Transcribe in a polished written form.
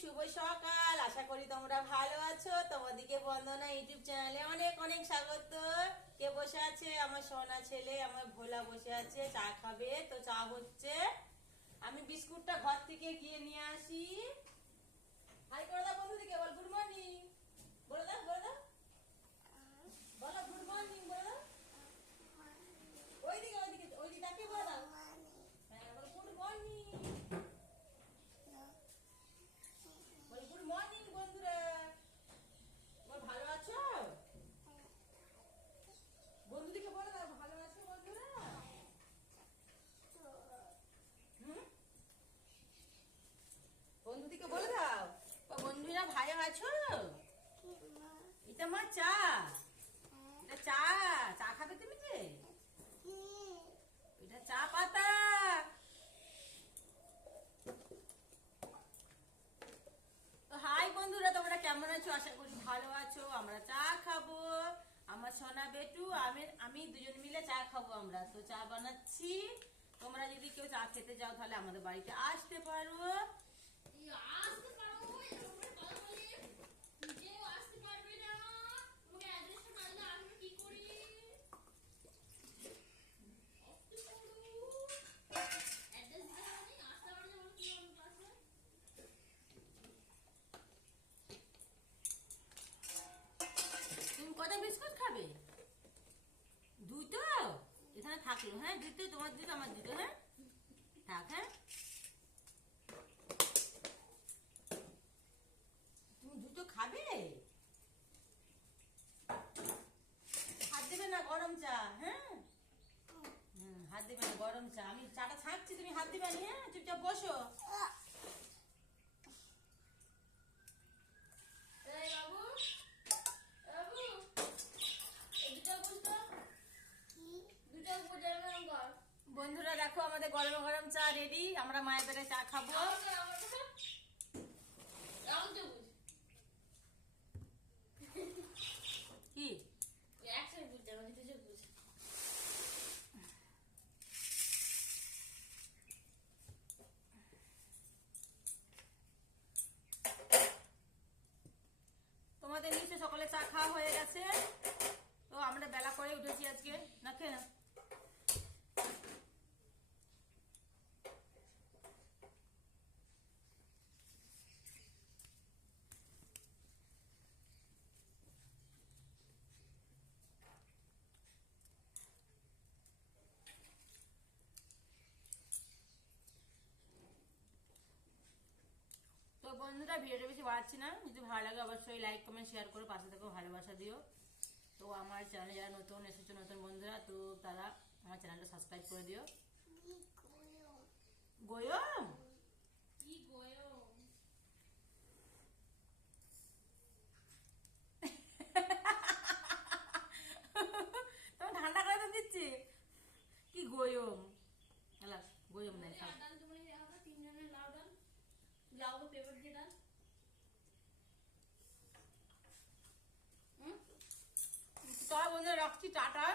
শুভ সকাল। আশা করি তোমরা ভালো আছো। তোমাদেরকে বন্দনা ইউটিউব চ্যানেলে অনেক অনেক স্বাগত। কে বসে আছে? আমার সোনা ছেলে, আমার ভোলা বসে আছে, চা খাবে। তো চা হচ্ছে, আমি বিস্কুটটা ঘর থেকে গিয়ে নিয়ে আসি। হাই করে দাও বন্ধুদিকে, বল গুড মর্নিং। বলে দাও, বলে দাও, বলো গুড মর্নিং, বলে দাও। ওইদিকে ওইদিকে ওইদিকে তাকিয়ে বলে দাও। হ্যাঁ, বলো গুড মর্নিং, বল গুড মর্নিং বন্ধুরা। বল ভালো আছো? বন্ধুদিকে বলে দাও ভালো আছো বন্ধুরা। হুম, বন্ধুদিকে বলে দাও বন্ধুরা ভালো আছো। এটা মা চা, এটা চা, চা খাবে তুমি? যে এটা চা পাতা। তো হাই বন্ধুরা, তোমরা কেমন আছো? আশা করি ভালো আছো। আমরা চা খাবো, আমার সোনা বেটু আমি আমি দুজন মিলে চা খাবো। আমরা তো চা বানাচ্ছি। তোমরা যদি কেউ চা খেতে যাও তাহলে আমাদের বাড়িতে আসতে পারো। তুমি কটা বিস্কুট খাবে? দুটো এখানে থাকলো। হ্যাঁ, দুটো তোমার, দুটো আমার, দুটো। হ্যাঁ থাক। হ্যাঁ, তুমি দুটো খাবে। হাত দেবে না, গরম চা। হ্যাঁ, হাত দেবে না, গরম চা। আমি চাটা ছাঁকছি, তুমি হাত দিবে না। হ্যাঁ, চুপচাপ বসো। এই বাবু, বাবু, এই দুটো বুঝতো, দুটো বুঝে গরম কর। বন্ধুরা দেখো, আমাদের গরম গরম চা রেডি। আমরা মায়ের পেটে চা খাবো। কি তোমাদের নিশ্চয় সকালে চা খাওয়া হয়ে গেছে। তো আমরা বেলা করে উঠেছি আজকে। না খেয়ে না। তো বন্ধুরা, ভিডিওটা বেশি বাড়াচ্ছি না। যদি ভালো লাগে অবশ্যই লাইক কমেন্ট শেয়ার করে পাশে থেকে ভালোবাসা দিও। তো আমার চ্যানেলে যারা নতুন এসেছো, নতুন বন্ধুরা, তো তারা আমার চ্যানেলটা সাবস্ক্রাইব করে দিও। গোয়ম কি গোয়ম? তোমার ঠান্ডা করে তো দিচ্ছি। কি গোয়ম? গোয়ম নাই। চল বন্ধুরা, রাখছি, টাটা।